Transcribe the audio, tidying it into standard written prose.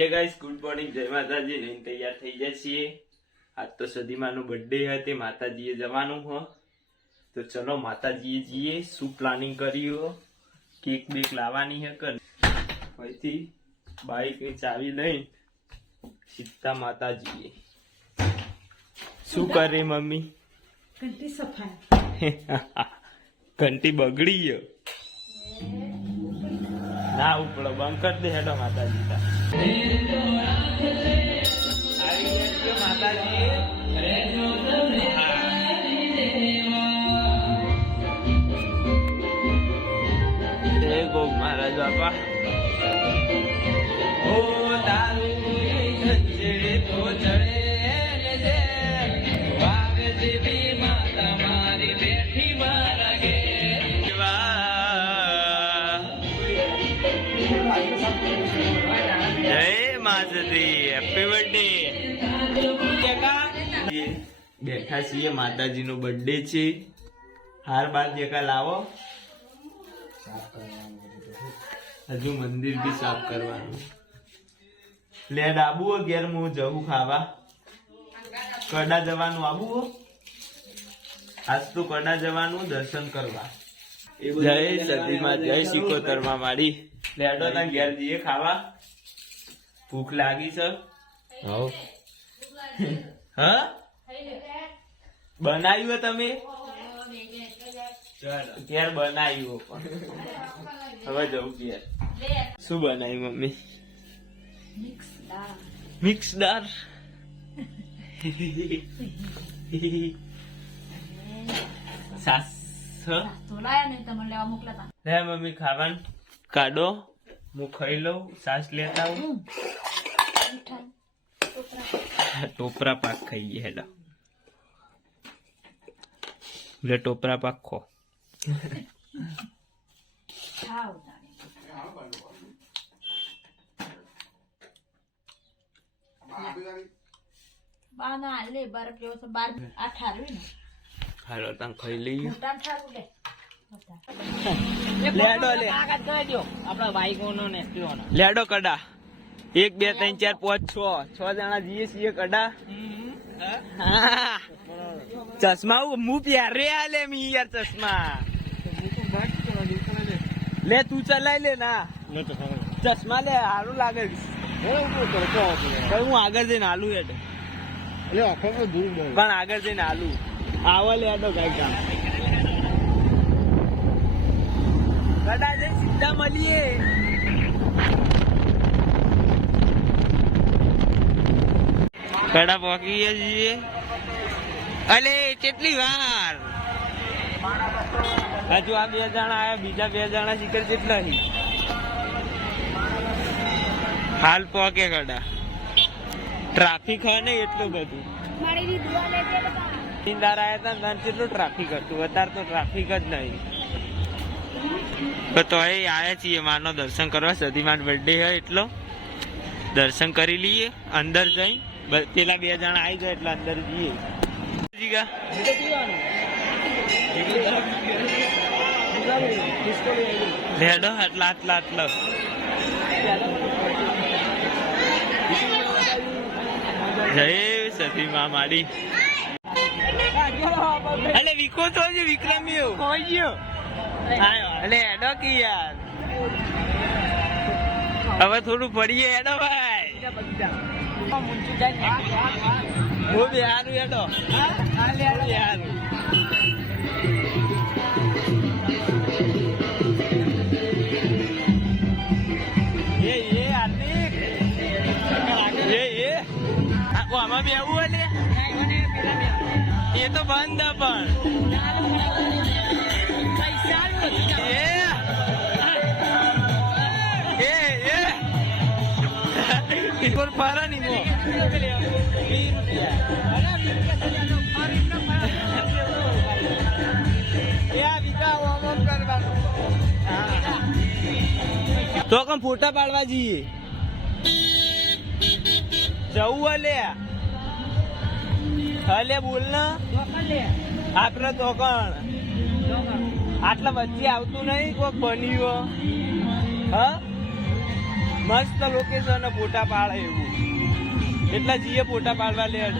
હે guys, good morning, જય માતાજી. લઈને તૈયાર થઈ જાય છીએ. આજ તો સદીમાનો બર્થડે હતી, માતાજીએ જવાનું હો. તો ચલો માતાજીએ જઈએ. શું પ્લાનિંગ કર્યું? કેક બેક લાવવાની હે કર અહીંથી બાઈક ની ચાવી લઈ સીધા માતાજીએ. શું કરે મમ્મી? ઘંટી સફાઈ. ઘંટી બગડી ગયો ના ઉપડો બંધ કરી દે. હેડો માતાજી ગો મહારાજ બાપા. ઓ તારું ચડે તો ચડે ને વાગે દેવી માતા મારી બેઠી મારા ઘેર. જય માતાજી, હેપી બર્થડે. બેઠા છીએ, માતાજી નો બર્થડે છે. હાર બાર જેકા લાવો. હજુ મંદિર બી સાફ કરવાનું. લેડ આબુ હો ઘેર, હું જવું ખાવા. કડા જવાનું આબુ હો. આજ તો કડા જવાનું દર્શન કરવા. જય સતીમાં, જય સિકોતરમાં મારી. લેડો તને ઘેર જઈએ ખાવા. ભૂખ લાગી છે. હા બનાવ્યું તમે? ઘેર બનાવ્યું પણ હવે જવું ઘેર. શું બનાવ્યું મમ્મી? મિક્સ દાળ. સાસ લે મમ્મી ખાવાનું કાઢો. હું ખાઈ લઉં. સાસ લેતા આવું. ટોપરા પાક ખાઈએ. હેલો લે ટોપરા પાક ખો. હાલો તને ખાઈ લઈએ. લેડો કડા 1 2 3 4 5 6 જણા જઈએ છીએ કડા. ચશ્મા હું પ્યારે આલે મી યાર ચશ્મા લે તું ચલાઈ લે ના ચશ્મા લે સારું લાગે. હું આગળ જઈને આલુ હેઠ પણ આગળ જઈને આલુ આવા લેડો કઈ કામ કડા જઈ સીધા મળીએ. કડા પહોંચી ગયા છીએ. અલે કેટલી વાર હજુ આ 2 જણા આયા, બીજા 2 જણા શીખર કેટલા હાલ પહોંચે કડા. ટ્રાફિક હોય ને એટલું બધું. ઇન્દાર આયા હતા કેટલું ટ્રાફિક હતું. અત્યારે તો ટ્રાફિક જ નહીં. તો એ આયા છીએ માનો દર્શન કરવા. સતીમાન બર્થડે હોય એટલો દર્શન કરી લઈએ. અંદર જઈ પેલા 2 જણા આવી જાય એટલે અંદર જઈએ. લેડો આટલા આટલા આટલો જય સતીમા મારી. અલે વિકો તો વિક્રમી હોય ગયો. અલે હેડો કી યાર હવે થોડું પડીએ. હેડો ભાઈ બહુ બિહારું હેડો. આમાં બી આવું એટલે એ તો બંધ પણ ફરા ની તો કમ ફોટા પાડવા જઈએ. જવું હલે હલે બોલ ને આપડે તો કણ આટલા વચ્ચે આવતું નહીં. કોક બન્યું હ મસ્ત લોકેશન ફોટા પાડે એવું એટલે જઈએ ફોટા પાડવા લેડ